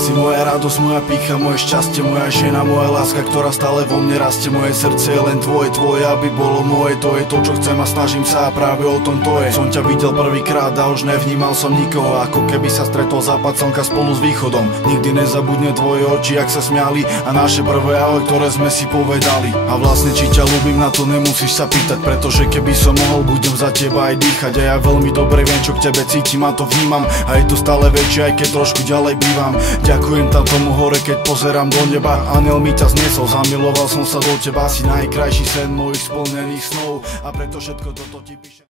Si moja radosť, moja pýcha, moje šťastie, moja žena, moja láska, ktorá stále vo mne rastie. Moje srdce je len tvoje, aby bolo moje. To je to, čo chcem a snažím sa a práve o tom to je. Som ťa videl prvýkrát a už nevnímal som nikoho, ako keby sa stretol západ slnka spolu s východom. Nikdy nezabudne tvoje oči, jak sa smiali, a naše prvé ahoj, ktoré sme si povedali. A vlastne či ťa ľúbim, na to nemusíš sa pýtať, pretože keby som mohol, budem za teba aj dýchať. A ja veľmi dobre viem, čo k tebe cítim a to vnímam, a je to stále väčšie, aj keď trošku ďalej bývam. Ďakujem tam tomu hore, keď pozerám do neba. Aniel mi ťa zniesol, zamiloval som sa do teba. Si najkrajší sen mojich splnených snov, a preto všetko toto ti píšem.